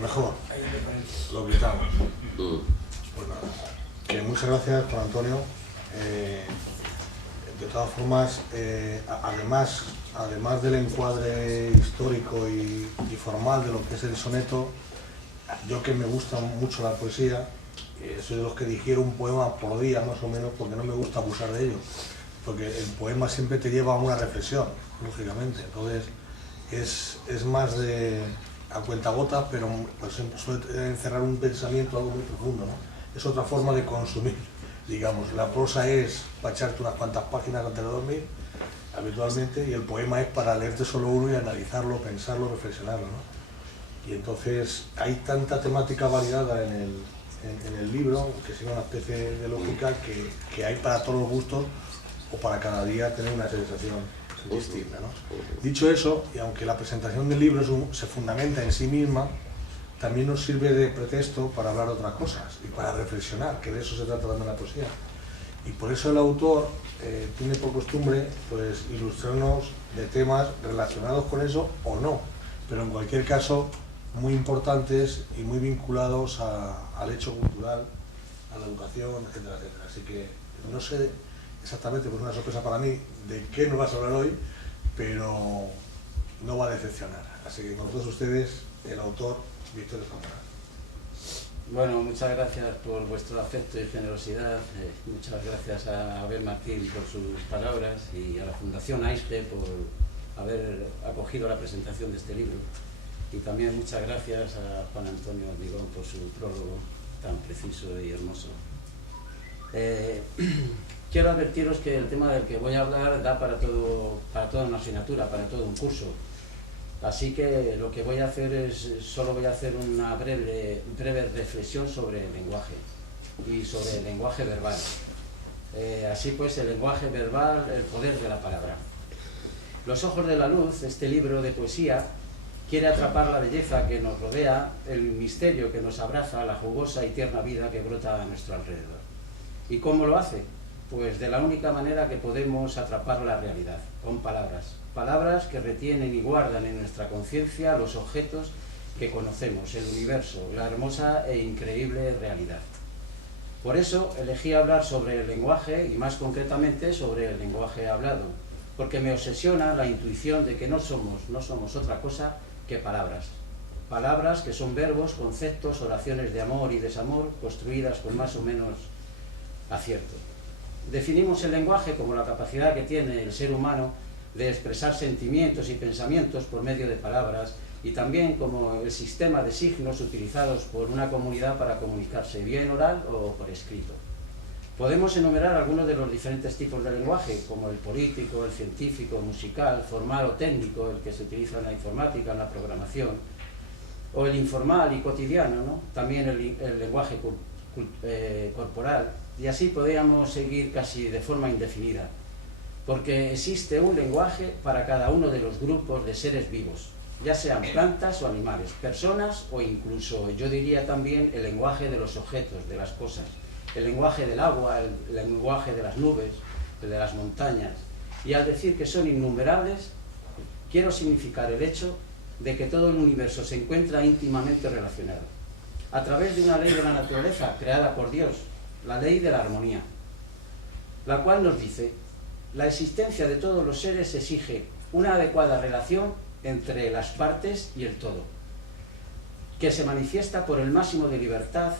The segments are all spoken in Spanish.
mejor, lo gritamos. Pues nada, que muchas gracias, Juan Antonio. De todas formas, además del encuadre histórico y formal de lo que es el soneto, yo que me gusta mucho la poesía, soy de los que digiero un poema por día más o menos, porque no me gusta abusar de ello, porque el poema siempre te lleva a una reflexión, lógicamente. Entonces es más de a cuentagotas, pero pues, suele encerrar un pensamiento algo muy profundo, ¿no? Es otra forma de consumir, digamos. La prosa es para echarte unas cuantas páginas antes de dormir, habitualmente, y el poema es para leerte solo uno y analizarlo, pensarlo, reflexionarlo, ¿no? Y entonces hay tanta temática variada en el libro, que sigue una especie de lógica que hay para todos los gustos o para cada día tener una sensación distinta, ¿no? Dicho eso, y aunque la presentación del libro se fundamenta en sí misma, también nos sirve de pretexto para hablar de otras cosas y para reflexionar, que de eso se trata también la poesía. Y por eso el autor tiene por costumbre pues, ilustrarnos de temas relacionados con eso o no, pero en cualquier caso muy importantes y muy vinculados al hecho cultural, a la educación, etcétera, etcétera. Así que no sé exactamente, pues una sorpresa para mí, de qué nos vas a hablar hoy, pero no va a decepcionar. Así que con todos ustedes, el autor Víctor Zamora. Bueno, muchas gracias por vuestro afecto y generosidad, muchas gracias a Abel Martín por sus palabras y a la Fundación AISGE por haber acogido la presentación de este libro, y también muchas gracias a Juan Antonio Hormigón por su prólogo tan preciso y hermoso. Quiero advertiros que el tema del que voy a hablar da para toda una asignatura, para todo un curso. Así que lo que voy a hacer es, solo voy a hacer una breve reflexión sobre el lenguaje y sobre el lenguaje verbal. Así pues, el lenguaje verbal, el poder de la palabra. Los ojos de la luz, este libro de poesía, quiere atrapar la belleza que nos rodea, el misterio que nos abraza, la jugosa y tierna vida que brota a nuestro alrededor. ¿Y cómo lo hace? Pues de la única manera que podemos atrapar la realidad, con palabras. Palabras que retienen y guardan en nuestra conciencia los objetos que conocemos, el universo, la hermosa e increíble realidad. Por eso elegí hablar sobre el lenguaje y más concretamente sobre el lenguaje hablado, porque me obsesiona la intuición de que no somos otra cosa que palabras. Palabras que son verbos, conceptos, oraciones de amor y desamor construidas con más o menos acierto. Definimos el lenguaje como la capacidad que tiene el ser humano de expresar sentimientos y pensamientos por medio de palabras, y también como el sistema de signos utilizados por una comunidad para comunicarse, bien oral o por escrito. Podemos enumerar algunos de los diferentes tipos de lenguaje, como el político, el científico, musical, formal o técnico, el que se utiliza en la informática, en la programación, o el informal y cotidiano, ¿no? También el lenguaje corporal, y así podríamos seguir casi de forma indefinida, porque existe un lenguaje para cada uno de los grupos de seres vivos, ya sean plantas o animales, personas o incluso, yo diría también, el lenguaje de los objetos, de las cosas, el lenguaje del agua, el lenguaje de las nubes, el de las montañas. Y al decir que son innumerables, quiero significar el hecho de que todo el universo se encuentra íntimamente relacionado, a través de una ley de la naturaleza creada por Dios, la ley de la armonía, la cual nos dice: la existencia de todos los seres exige una adecuada relación entre las partes y el todo, que se manifiesta por el máximo de libertad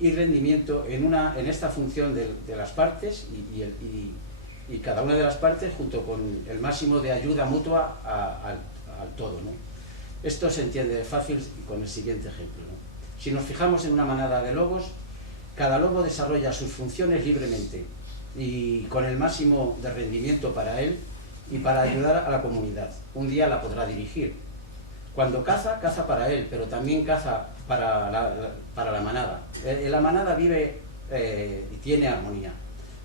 y rendimiento en esta función de las partes y cada una de las partes junto con el máximo de ayuda mutua al todo, ¿no? Esto se entiende fácil con el siguiente ejemplo, ¿no? Si nos fijamos en una manada de lobos, cada lobo desarrolla sus funciones libremente y con el máximo de rendimiento para él y para ayudar a la comunidad. Un día la podrá dirigir. Cuando caza, caza para él, pero también caza para la manada. La manada vive y tiene armonía,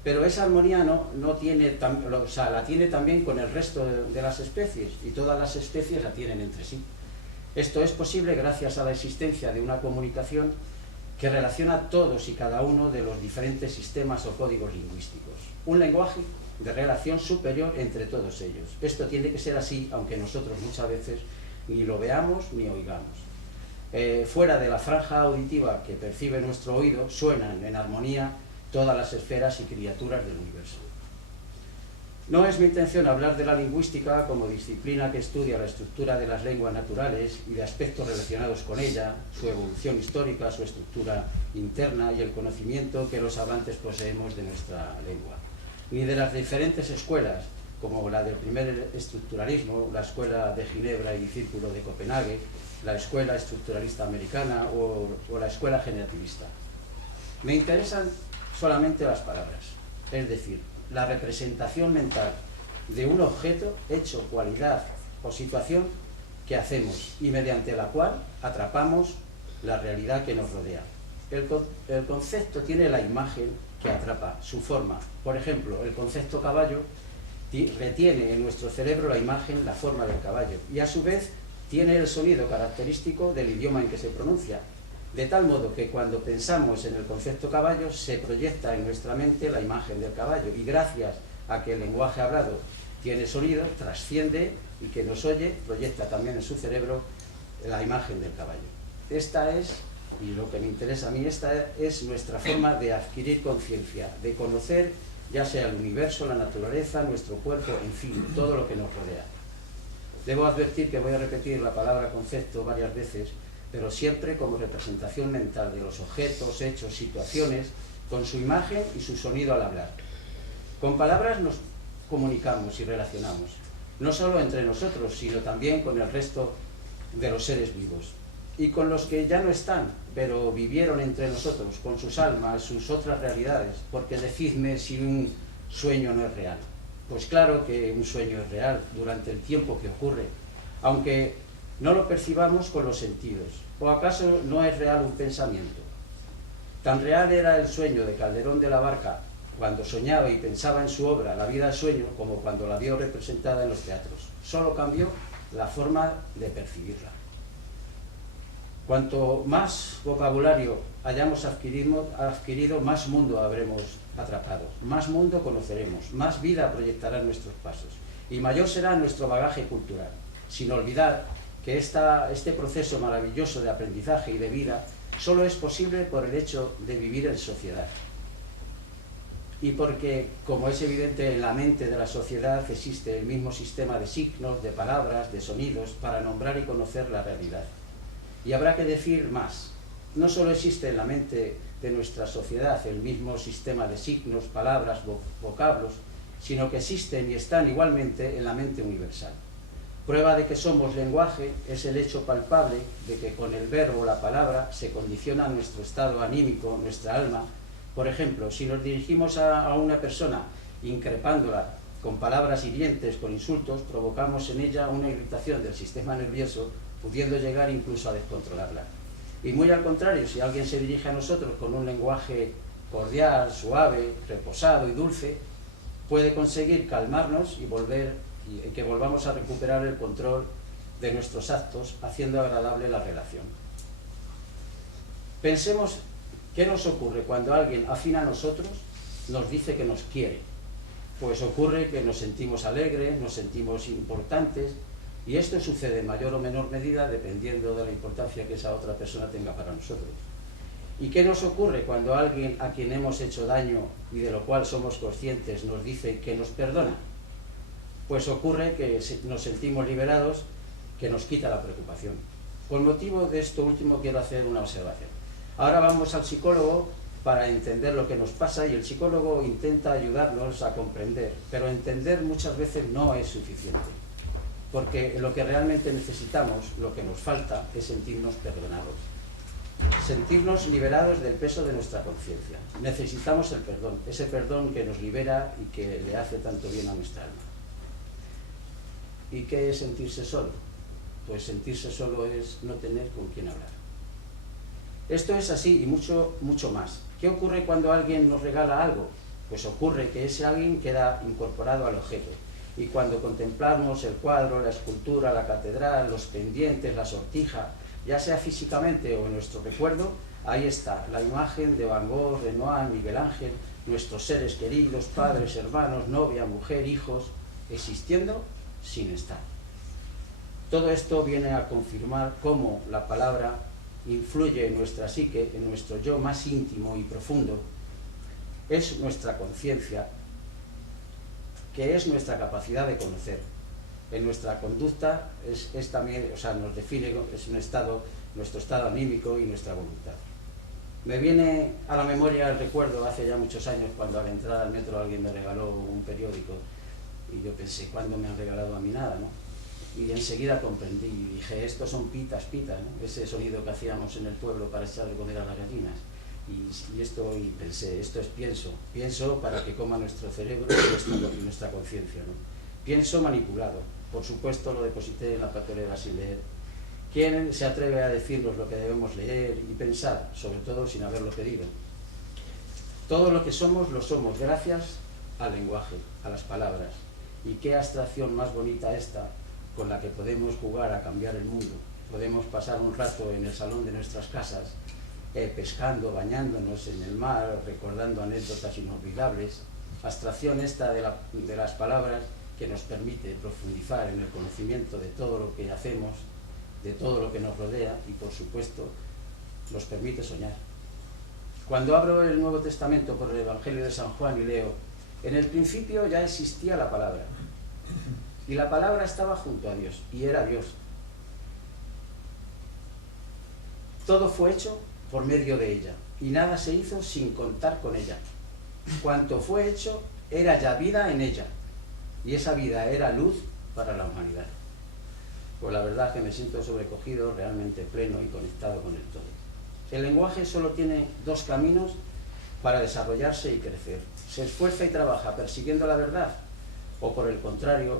pero esa armonía no tiene, o sea, la tiene también con el resto de las especies, y todas las especies la tienen entre sí. Esto es posible gracias a la existencia de una comunicación que relaciona todos y cada uno de los diferentes sistemas o códigos lingüísticos. Un lenguaje de relación superior entre todos ellos. Esto tiene que ser así, aunque nosotros muchas veces ni lo veamos ni oigamos. fuera de la franja auditiva que percibe nuestro oído, suenan en armonía todas las esferas y criaturas del universo. No es mi intención hablar de la lingüística como disciplina que estudia la estructura de las lenguas naturales y de aspectos relacionados con ella, su evolución histórica, su estructura interna y el conocimiento que los hablantes poseemos de nuestra lengua, ni de las diferentes escuelas, como la del primer estructuralismo, la Escuela de Ginebra y Círculo de Copenhague, la Escuela Estructuralista Americana o la Escuela Generativista. Me interesan solamente las palabras, es decir, la representación mental de un objeto, hecho, cualidad o situación que hacemos y mediante la cual atrapamos la realidad que nos rodea. El concepto tiene la imagen que atrapa, su forma. Por ejemplo, el concepto caballo retiene en nuestro cerebro la imagen, la forma del caballo, y a su vez tiene el sonido característico del idioma en que se pronuncia, de tal modo que cuando pensamos en el concepto caballo se proyecta en nuestra mente la imagen del caballo, y gracias a que el lenguaje hablado tiene sonido, trasciende y que nos oye, proyecta también en su cerebro la imagen del caballo. Esta es, y lo que me interesa a mí, esta es nuestra forma de adquirir conciencia, de conocer ya sea el universo, la naturaleza, nuestro cuerpo, en fin, todo lo que nos rodea. Debo advertir que voy a repetir la palabra concepto varias veces, pero siempre como representación mental de los objetos, hechos, situaciones, con su imagen y su sonido al hablar. Con palabras nos comunicamos y relacionamos, no solo entre nosotros, sino también con el resto de los seres vivos. Y con los que ya no están, pero vivieron entre nosotros, con sus almas, sus otras realidades, porque decidme si un sueño no es real. Pues claro que un sueño es real durante el tiempo que ocurre, aunque no lo percibamos con los sentidos. ¿O acaso no es real un pensamiento? Tan real era el sueño de Calderón de la Barca cuando soñaba y pensaba en su obra La vida al sueño, como cuando la vio representada en los teatros. Solo cambió la forma de percibirla. Cuanto más vocabulario hayamos adquirido, más mundo habremos atrapado, más mundo conoceremos, más vida proyectará en nuestros pasos y mayor será nuestro bagaje cultural, sin olvidar que este proceso maravilloso de aprendizaje y de vida solo es posible por el hecho de vivir en sociedad. Y porque, como es evidente, en la mente de la sociedad existe el mismo sistema de signos, de palabras, de sonidos, para nombrar y conocer la realidad. Y habrá que decir más. No solo existe en la mente de nuestra sociedad el mismo sistema de signos, palabras, vocablos, sino que existen y están igualmente en la mente universal. Prueba de que somos lenguaje es el hecho palpable de que con el verbo, la palabra, se condiciona nuestro estado anímico, nuestra alma. Por ejemplo, si nos dirigimos a una persona increpándola con palabras hirientes, con insultos, provocamos en ella una irritación del sistema nervioso, pudiendo llegar incluso a descontrolarla. Y muy al contrario, si alguien se dirige a nosotros con un lenguaje cordial, suave, reposado y dulce, puede conseguir calmarnos y que volvamos a recuperar el control de nuestros actos, haciendo agradable la relación. Pensemos qué nos ocurre cuando alguien afín a nosotros nos dice que nos quiere. Pues ocurre que nos sentimos alegres, nos sentimos importantes, y esto sucede en mayor o menor medida dependiendo de la importancia que esa otra persona tenga para nosotros. ¿Y qué nos ocurre cuando alguien a quien hemos hecho daño y de lo cual somos conscientes nos dice que nos perdona? Pues ocurre que nos sentimos liberados, que nos quita la preocupación. Por motivo de esto último quiero hacer una observación. Ahora vamos al psicólogo para entender lo que nos pasa y el psicólogo intenta ayudarnos a comprender, pero entender muchas veces no es suficiente. Porque lo que realmente necesitamos, lo que nos falta, es sentirnos perdonados. Sentirnos liberados del peso de nuestra conciencia. Necesitamos el perdón, ese perdón que nos libera y que le hace tanto bien a nuestra alma. ¿Y qué es sentirse solo? Pues sentirse solo es no tener con quién hablar. Esto es así y mucho, mucho más. ¿Qué ocurre cuando alguien nos regala algo? Pues ocurre que ese alguien queda incorporado al objeto. Y cuando contemplamos el cuadro, la escultura, la catedral, los pendientes, la sortija, ya sea físicamente o en nuestro recuerdo, ahí está la imagen de Van Gogh, Renoir, Miguel Ángel, nuestros seres queridos, padres, hermanos, novia, mujer, hijos, existiendo sin estar. Todo esto viene a confirmar cómo la palabra influye en nuestra psique, en nuestro yo más íntimo y profundo, es nuestra conciencia, que es nuestra capacidad de conocer. En nuestra conducta es también, o sea, nos define, es nuestro estado anímico y nuestra voluntad. Me viene a la memoria el recuerdo hace ya muchos años cuando al entrar al metro alguien me regaló un periódico y yo pensé, ¿cuándo me han regalado a mí nada, no? Y enseguida comprendí y dije, estos son pitas, ¿no? Ese sonido que hacíamos en el pueblo para echar de comer a las gallinas. Y pensé, esto es pienso para que coma nuestro cerebro y nuestra conciencia, ¿no? Pienso manipulado, por supuesto lo deposité en la papelera sin leer. ¿Quién se atreve a decirnos lo que debemos leer y pensar, sobre todo sin haberlo pedido? Todo lo que somos, lo somos gracias al lenguaje, a las palabras. Y qué abstracción más bonita esta, con la que podemos jugar a cambiar el mundo. Podemos pasar un rato en el salón de nuestras casas, pescando, bañándonos en el mar, recordando anécdotas inolvidables. Abstracción esta de las palabras que nos permite profundizar en el conocimiento de todo lo que hacemos, de todo lo que nos rodea y, por supuesto, nos permite soñar. Cuando abro el Nuevo Testamento por el Evangelio de San Juan y leo, en el principio ya existía la palabra, y la palabra estaba junto a Dios, y era Dios. Todo fue hecho por medio de ella, y nada se hizo sin contar con ella. Cuanto fue hecho, era ya vida en ella, y esa vida era luz para la humanidad. Pues la verdad es que me siento sobrecogido, realmente pleno y conectado con el todo. El lenguaje solo tiene dos caminos para desarrollarse y crecer. Se esfuerza y trabaja persiguiendo la verdad, o por el contrario,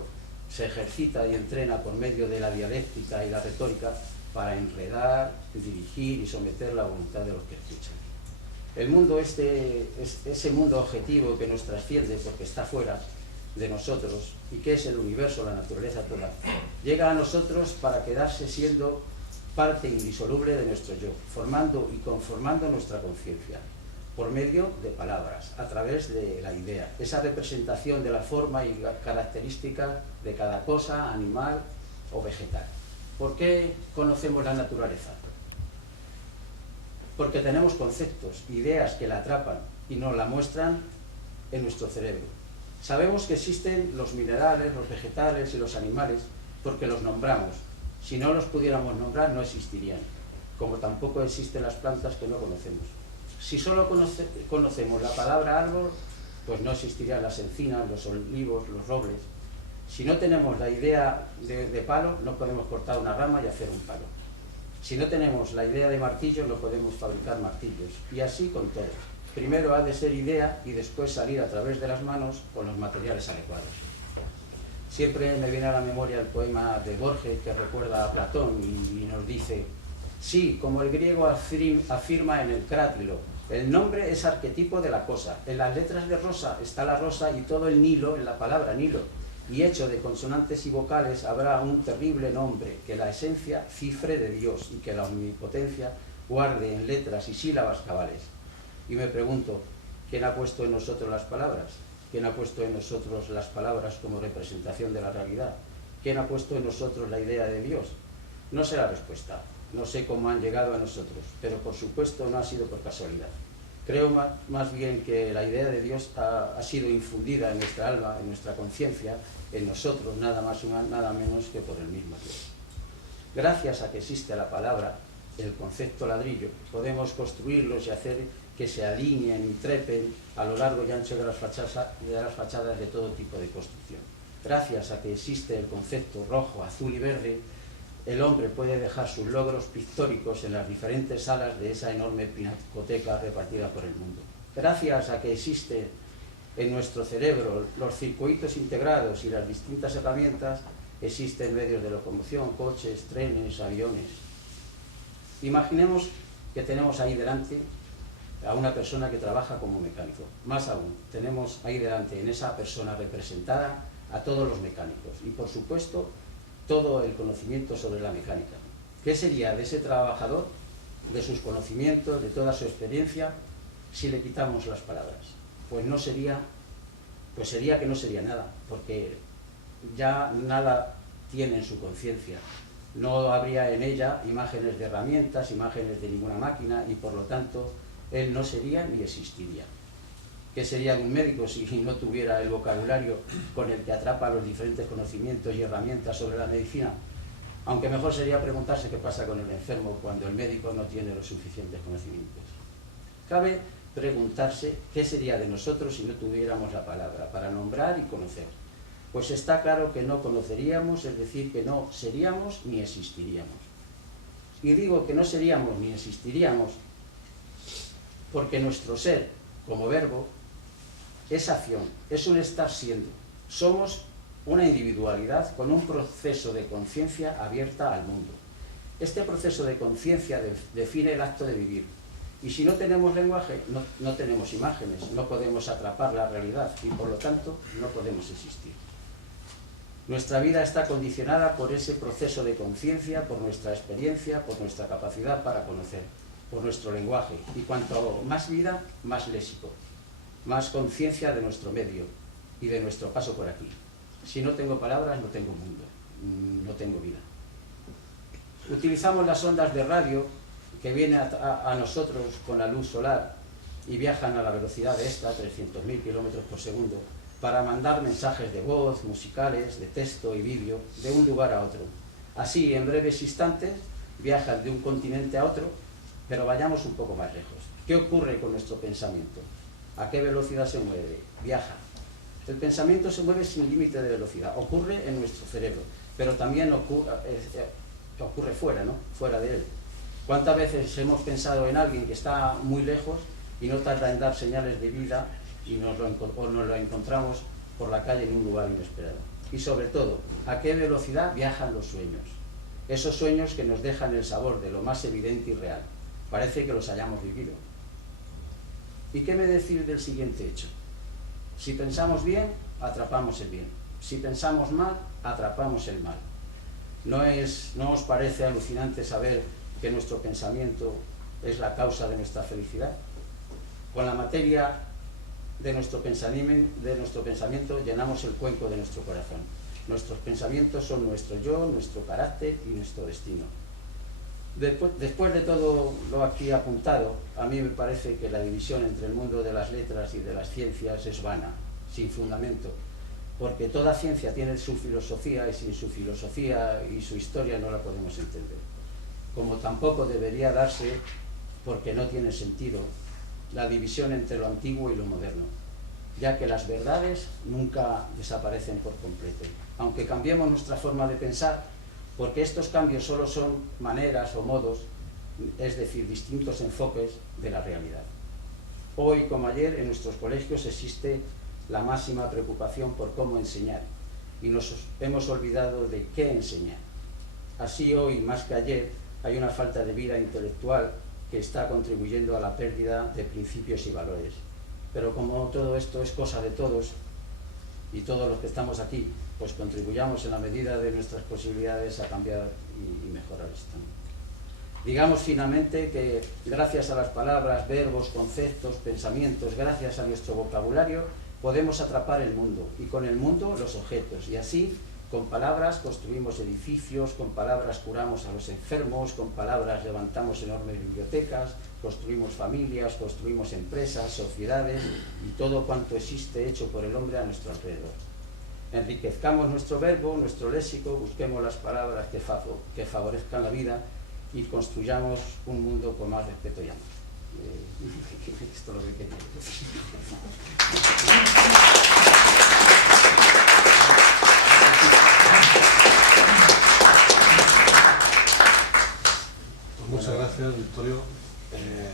se ejercita y entrena por medio de la dialéctica y la retórica para enredar, dirigir y someter la voluntad de los que escuchan. El mundo ese mundo objetivo que nos trasciende porque está fuera de nosotros y que es el universo, la naturaleza toda, llega a nosotros para quedarse siendo parte indisoluble de nuestro yo, formando y conformando nuestra conciencia por medio de palabras, a través de la idea, esa representación de la forma y características de cada cosa, animal o vegetal. ¿Por qué conocemos la naturaleza? Porque tenemos conceptos, ideas que la atrapan y nos la muestran en nuestro cerebro. Sabemos que existen los minerales, los vegetales y los animales porque los nombramos. Si no los pudiéramos nombrar, no existirían, como tampoco existen las plantas que no conocemos. Si solo conocemos la palabra árbol, pues no existirían las encinas, los olivos, los robles. Si no tenemos la idea de palo, no podemos cortar una rama y hacer un palo. Si no tenemos la idea de martillo, no podemos fabricar martillos. Y así con todo. Primero ha de ser idea y después salir a través de las manos con los materiales adecuados. Siempre me viene a la memoria el poema de Borges que recuerda a Platón y nos dice: sí, como el griego afirma en el Crátilo, el nombre es arquetipo de la cosa. En las letras de rosa está la rosa y todo el Nilo en la palabra Nilo. Y hecho de consonantes y vocales habrá un terrible nombre que la esencia cifre de Dios y que la omnipotencia guarde en letras y sílabas cabales. Y me pregunto, ¿quién ha puesto en nosotros las palabras? ¿Quién ha puesto en nosotros las palabras como representación de la realidad? ¿Quién ha puesto en nosotros la idea de Dios? No sé la respuesta, no sé cómo han llegado a nosotros, pero por supuesto no ha sido por casualidad. Creo más bien que la idea de Dios ha sido infundida en nuestra alma, en nuestra conciencia, en nosotros, nada más y nada menos que por el mismo Dios. Gracias a que existe la palabra, el concepto ladrillo, podemos construirlos y hacer que se alineen y trepen a lo largo y ancho de las fachadas de todo tipo de construcción. Gracias a que existe el concepto rojo, azul y verde, el hombre puede dejar sus logros pictóricos en las diferentes salas de esa enorme pinacoteca repartida por el mundo. Gracias a que existe en nuestro cerebro los circuitos integrados y las distintas herramientas, existen medios de locomoción, coches, trenes, aviones. Imaginemos que tenemos ahí delante a una persona que trabaja como mecánico. Más aún, tenemos ahí delante en esa persona representada a todos los mecánicos y, por supuesto, todo el conocimiento sobre la mecánica. ¿Qué sería de ese trabajador, de sus conocimientos, de toda su experiencia, si le quitamos las palabras? Pues sería que no sería nada, porque ya nada tiene en su conciencia, No habría en ella imágenes de herramientas, imágenes de ninguna máquina, y por lo tanto él no sería ni existiría. ¿Qué sería de un médico si no tuviera el vocabulario con el que atrapa los diferentes conocimientos y herramientas sobre la medicina? Aunque mejor sería preguntarse qué pasa con el enfermo cuando el médico no tiene los suficientes conocimientos. Cabe preguntarse qué sería de nosotros si no tuviéramos la palabra para nombrar y conocer. Pues está claro que no conoceríamos, es decir, que no seríamos ni existiríamos. Y digo que no seríamos ni existiríamos porque nuestro ser, como verbo, es acción, es un estar siendo. Somos una individualidad con un proceso de conciencia abierta al mundo. Este proceso de conciencia define el acto de vivir. Y si no tenemos lenguaje, no tenemos imágenes, no podemos atrapar la realidad y por lo tanto no podemos existir. Nuestra vida está condicionada por ese proceso de conciencia, por nuestra experiencia, por nuestra capacidad para conocer, por nuestro lenguaje. Y cuanto más vida, más léxico, más conciencia de nuestro medio y de nuestro paso por aquí. Si no tengo palabras, no tengo mundo, no tengo vida. Utilizamos las ondas de radio que vienen a nosotros con la luz solar y viajan a la velocidad de esta, 300.000 kilómetros por segundo, para mandar mensajes de voz, musicales, de texto y vídeo, de un lugar a otro. Así, en breves instantes, viajan de un continente a otro, pero vayamos un poco más lejos. ¿Qué ocurre con nuestro pensamiento? ¿A qué velocidad se mueve? Viaja. El pensamiento se mueve sin límite de velocidad. Ocurre en nuestro cerebro, pero también ocurre fuera, ¿no? Fuera de él. ¿Cuántas veces hemos pensado en alguien que está muy lejos y no tarda en dar señales de vida y nos lo encontramos por la calle en un lugar inesperado? Y sobre todo, ¿a qué velocidad viajan los sueños? Esos sueños que nos dejan el sabor de lo más evidente y real. Parece que los hayamos vivido. ¿Y qué me decir del siguiente hecho? Si pensamos bien, atrapamos el bien. Si pensamos mal, atrapamos el mal. ¿No os parece alucinante saber que nuestro pensamiento es la causa de nuestra felicidad? Con la materia de nuestro pensamiento llenamos el cuenco de nuestro corazón. Nuestros pensamientos son nuestro yo, nuestro carácter y nuestro destino. Después de todo lo aquí apuntado, a mí me parece que la división entre el mundo de las letras y de las ciencias es vana, sin fundamento, porque toda ciencia tiene su filosofía y sin su filosofía y su historia no la podemos entender. Como tampoco debería darse, porque no tiene sentido, la división entre lo antiguo y lo moderno, ya que las verdades nunca desaparecen por completo. Aunque cambiemos nuestra forma de pensar, porque estos cambios solo son maneras o modos, es decir, distintos enfoques de la realidad. Hoy, como ayer, en nuestros colegios existe la máxima preocupación por cómo enseñar, y nos hemos olvidado de qué enseñar. Así, hoy, más que ayer, hay una falta de vida intelectual que está contribuyendo a la pérdida de principios y valores. Pero como todo esto es cosa de todos, y todos los que estamos aquí, pues contribuyamos en la medida de nuestras posibilidades a cambiar y mejorar esto. Digamos finalmente que gracias a las palabras, verbos, conceptos, pensamientos, gracias a nuestro vocabulario, podemos atrapar el mundo y con el mundo los objetos. Y así, con palabras construimos edificios, con palabras curamos a los enfermos, con palabras levantamos enormes bibliotecas, construimos familias, construimos empresas, sociedades y todo cuanto existe hecho por el hombre a nuestro alrededor. Enriquezcamos nuestro verbo, nuestro léxico, busquemos las palabras que favorezcan la vida y construyamos un mundo con más respeto y amor. Esto es lo que quería decir. Muchas gracias, Victorio.